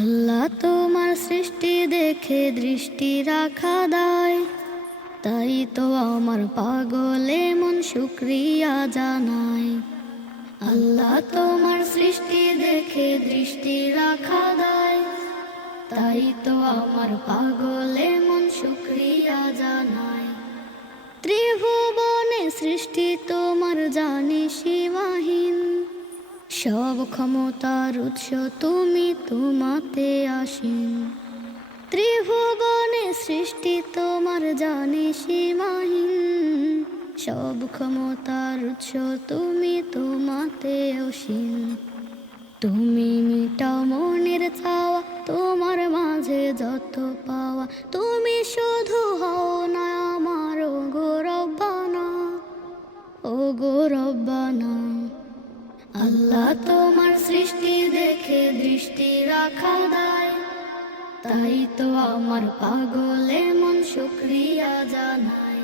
আল্লাহ তোমার সৃষ্টি দেখে দৃষ্টি রাখা দায়, তাই তো আমার পাগলে মন শুকরিয়া জানায়। আল্লাহ তোমার সৃষ্টি দেখে দৃষ্টি রাখা দায়, তাই তো আমার পাগলে মন শুকরিয়া জানায়। ত্রিভুবনে সৃষ্টি তোমার জানি সীমাহীন, সব ক্ষমতার উৎস তুমি, তোমাতে আসীন। ত্রিভুবনে সৃষ্টি তোমার জানি সীমাহীন, সব ক্ষমতার উৎস তুমি, তোমাতে অসীম। তুমি মিটাও মনের চাওয়া, তোমার মাঝে যত পাওয়া, তুমি শুধু হও না আমার ও গো রব্বানা, ও গো রব্বানা। আল্লাহ তোমার সৃষ্টি দেখে দৃষ্টি রাখা দায়, তাই তো আমার পাগলে মন শুকরিয়া জানায়।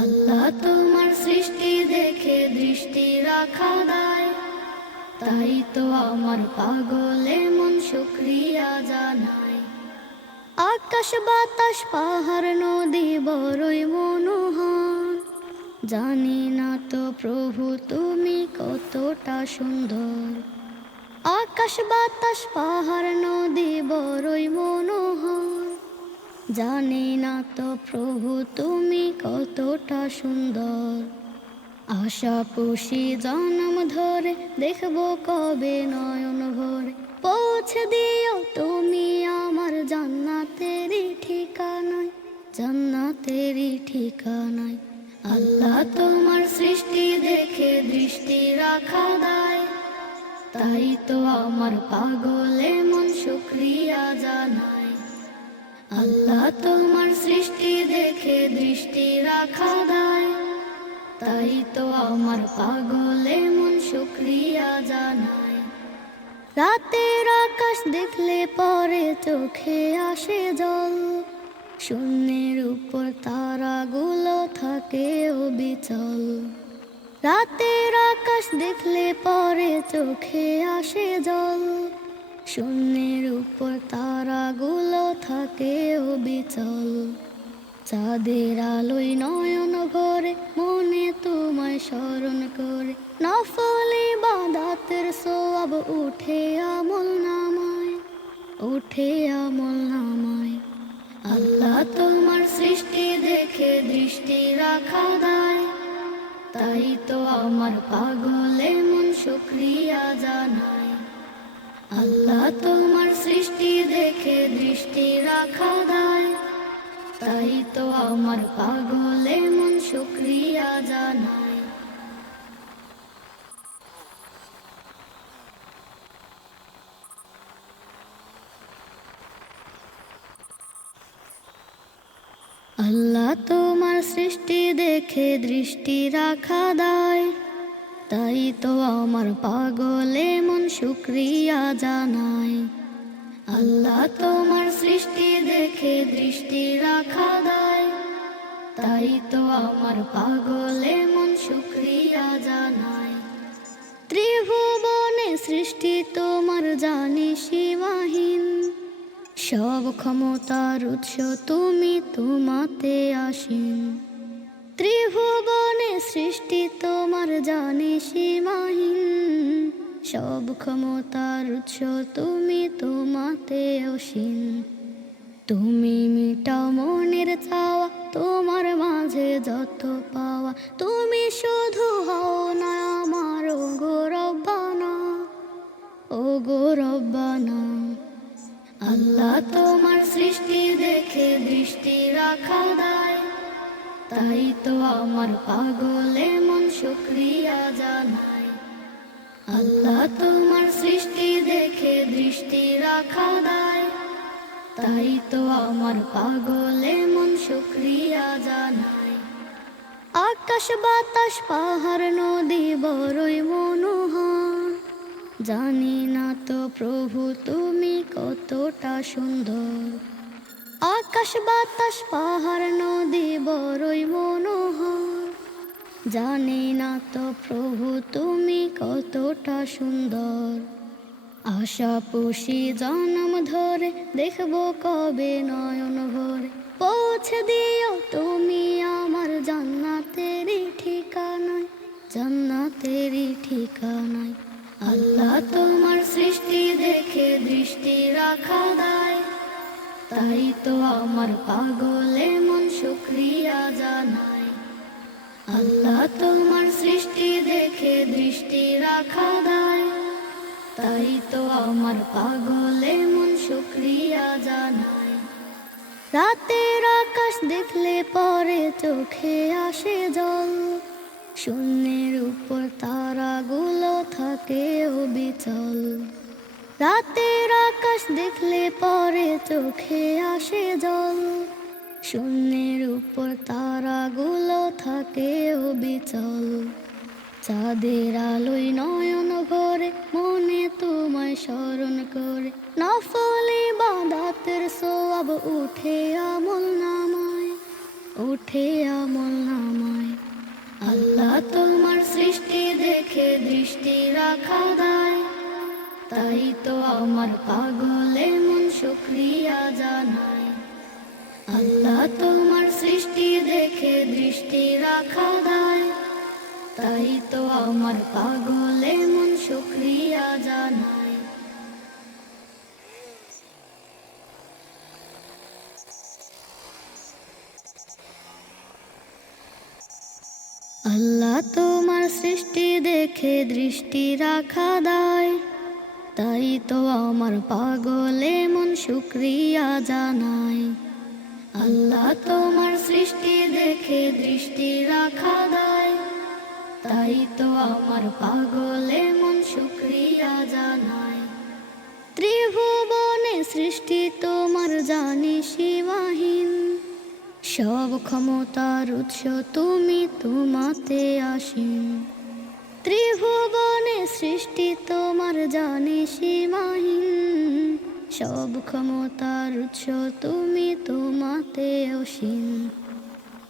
আল্লাহ তোমার সৃষ্টি দেখে দৃষ্টি রাখা দায়, তাই তো আমার পাগলে মন শুকরিয়া জানায়। আকাশ বাতাস পাহাড় নদী বড়ই মনোহর, জানি না তো প্রভু তুমি কতটা সুন্দর। আকাশ বাতাস পাহাড় নদী বড়ই মনোহর, জানি না তো প্রভু তুমি কতটা সুন্দর। আশা পুষি জন্ম ধরে দেখবো কবে নয়ন ভরে, পৌঁছে দিও তুমি আমার জান্নাতেরই ঠিকানায়, জান্নাতেরই ঠিকানায়। আল্লাহ তোমার সৃষ্টি দেখে দৃষ্টি রাখা দায়, তাই তো আমার পাগলে মন শুকরিয়া জানায়। আল্লাহ তোমার সৃষ্টি দেখে দৃষ্টি রাখা দায়, তাই তো আমার পাগলে মন শুকরিয়া জানায়। রাতের আকাশ দেখলে পরে চোখে আসে জল, শূন্যের উপর তারাগুলো থাকে অবিচল। রাতের আকাশ দেখলে পরে চোখে আসে জল, শূন্যের উপর তারাগুলো থাকে অবিচল। চাঁদের আলোয় নয়ন ভরে মনে তোমায় স্মরণ করে, নফল ইবাদতের সওয়াব উঠে আমল নামায়, উঠে আমল নামায়। আল্লাহ তোমার সৃষ্টি দেখে দৃষ্টি রাখা দায়, তাই তো আমার পাগলে মন শুকরিয়া জানায়। আল্লাহ তোমার সৃষ্টি দেখে দৃষ্টি রাখা দায়, তাই তো আমার পাগলে মন শুকরিয়া জানায়। আল্লাহ তোমার সৃষ্টি দেখে দৃষ্টি রাখা দায়, তাই তো আমার পাগলে মন শুকরিয়া জানায়। আল্লাহ তোমার সৃষ্টি দেখে দৃষ্টি রাখা দায়, তাই তো আমার পাগলে মন শুকরিয়া জানায়। ত্রিভুবনে সৃষ্টি তোমার জানি সীমাহীন, সব ক্ষমতার উৎস তুমি, তোমাতে আসীন। ত্রিভুবনে সৃষ্টি তোমার জানি সীমাহীন, সব ক্ষমতার উৎস তুমি, তোমাতে অসীম। তুমি মিটাও মনের চাওয়া, তোমার মাঝে যত পাওয়া, তুমি শুধু হও না আমার ও গো রব্বানা, ও গো রব্বানা। আল্লাহ তোমার সৃষ্টি দেখে দৃষ্টি রাখা দায়, তাই তো আমার পাগলে মন শুকরিয়া জানায়। আল্লাহ তোমার সৃষ্টি দেখে দৃষ্টি রাখা দায়, তাই তো আমার পাগলে মন শুকরিয়া জানায়। আকাশ বাতাস পাহাড় নদী বড়ই মনোহর, জানি না তো প্রভু তুমি কতটা সুন্দর। আকাশ বাতাস পাহাড় নদী বড়ই মনোহর, জানি না তো প্রভু তুমি কতটা সুন্দর। আশা পুষি জনম ধরে দেখবো কবে নয়ন ভরে, পৌঁছে দিও তুমি আমার জান্নাতেরই ঠিকানায়, জান্নাতেরই ঠিকানায়। আল্লাহ তোমার সৃষ্টি দেখে দৃষ্টি রাখা দায়, তাই তো আমার পাগলে মন শুকরিয়া জানায়। আল্লাহ তোমার সৃষ্টি দেখে দৃষ্টি রাখা দায়, তাই তো আমার পাগলে মন শুকরিয়া জানায়। রাতের আকাশ দেখলে পরে চোখে আসে জল, শূন্যের উপর তারাগুলো থাকে অবিচল। রাতের আকাশ দেখলে পরে চোখে আসে জল, শূন্যের উপর তারাগুলো থাকে অবিচল। চাঁদের আলোয় নয়ন ভরে মনে তোমায় স্মরণ করে, নফল ইবাদতের সওয়াব উঠে আমল নামায়, উঠে আমল নামায়। আল্লাহ তোমার সৃষ্টি দেখে দৃষ্টি রাখা দায়, তাই তো আমার পাগলে মন শুকরিয়া জানায়। আল্লাহ তোমার সৃষ্টি দেখে দৃষ্টি রাখা দায়, তাই তো আমার পাগলে মন শুকরিয়া জানায়। আল্লাহ তোমার সৃষ্টি দেখে দৃষ্টি রাখা দায়, তাই তো আমার পাগলে মন শুকরিয়া জানায়। আল্লাহ তোমার সৃষ্টি দেখে দৃষ্টি রাখা দায়, তাই তো আমার পাগলে মন শুকরিয়া জানায়। ত্রিভুবনে সৃষ্টি তোমার জানি সীমাহীন, সব ক্ষমতার উৎস তুমি, তোমাতে আসীন। ত্রিভুবনে সৃষ্টি তোমার জানি সীমাহীন, সব ক্ষমতার উৎস তুমি, তোমাতে অসীম।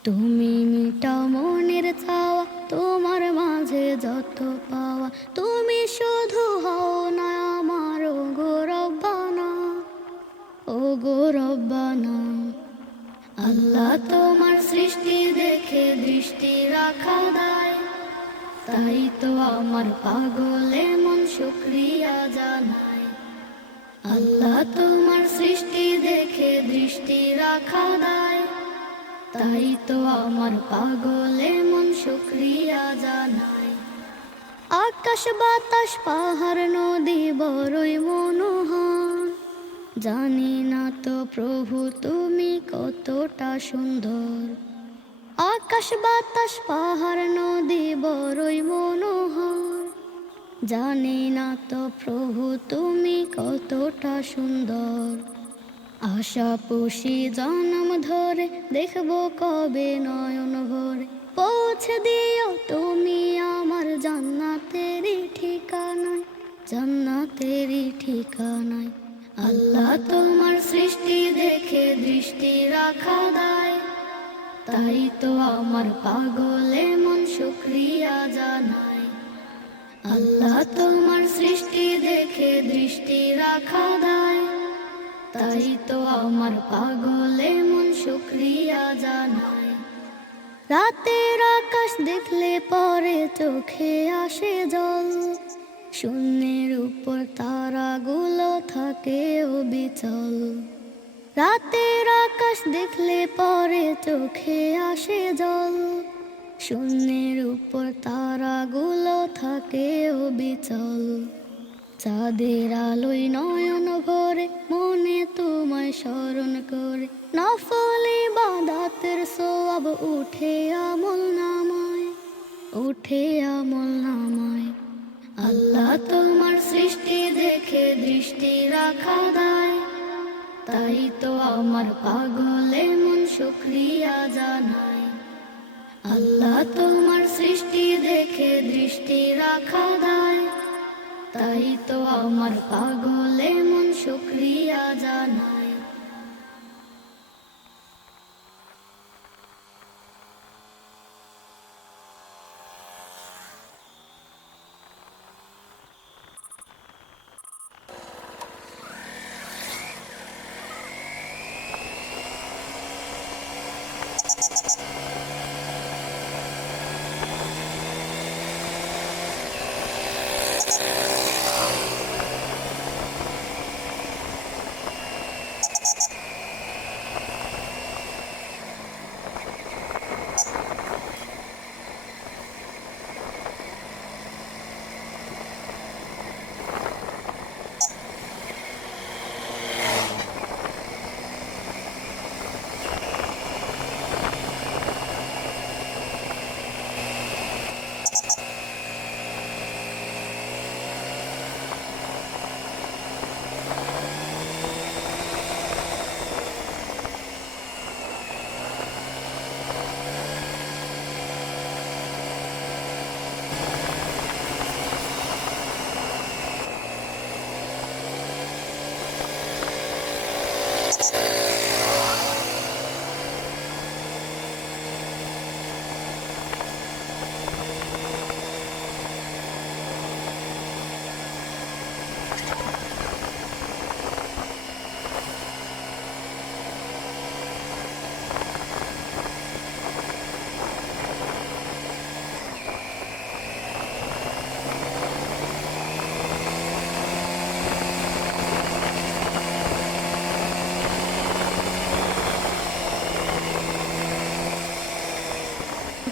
তুমি মিটাও মনের চাওয়া, তোমার মাঝে যত পাওয়া, তুমি শুধু হও না আমার ও গো রব্বানা, ও গো রব্বানা। আল্লাহ তোমার সৃষ্টি দেখে দৃষ্টি রাখা দায়, তাই তো আমার পাগলে মন শুকরিয়া জানায়। আল্লাহ তোমার সৃষ্টি দেখে দৃষ্টি রাখা দায়, তাই তো আমার পাগলে মন শুকরিয়া জানায়। আকাশ বাতাস পাহাড় নদী বড়ই মনোহর, জানি না তো প্রভু তুমি কতটা সুন্দর। আকাশ বাতাস পাহাড় নদী বড়ই মনোহর, জানি না তো প্রভু তুমি কতটা সুন্দর। আশা পুষি জনম ধরে দেখবো কবে নয়ন ভরে, পৌঁছে দিও তুমি আমার জান্নাতেরই ঠিকানায়, জান্নাতেরই ঠিকানায়। আল্লাহ তোমার সৃষ্টি দেখে দৃষ্টি রাখা দায়, তাই তো আমার পাগলে মন শুকরিয়া জানায়। আল্লাহ তোমার সৃষ্টি দেখে দৃষ্টি রাখা দায়, তাই তো আমার পাগলে মন শুকরিয়া জানায়। রাতের আকাশ দেখলে পরে চোখে আসে জল, শূন্যের উপর তারাগুলো থাকে অবিচল। রাতের আকাশ দেখলে পরে চোখে আসে জল, শূন্যের উপর তারাগুলো থাকে অবিচল। চাঁদের আলোয় নয়ন ভরে মনে তোমায় স্মরণ করে, নফল ইবাদতের সওয়াব উঠে আমল নামায়, উঠে আমল নামায়। আল্লাহ তোমার সৃষ্টি দেখে দৃষ্টি রাখা দায়, তাই তো আমার পাগলে মন শুকরিয়া জানায়। আল্লাহ তোমার সৃষ্টি দেখে দৃষ্টি রাখা দায়, তাই তো আমার পাগলে মন শুকরিয়া জানায়।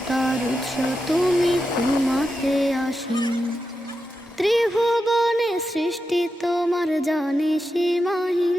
ক্ষমতার উৎস তুমি, তোমাতে আসীন। ত্রিভুবনে সৃষ্টি তোমার জানে সীমাহীন,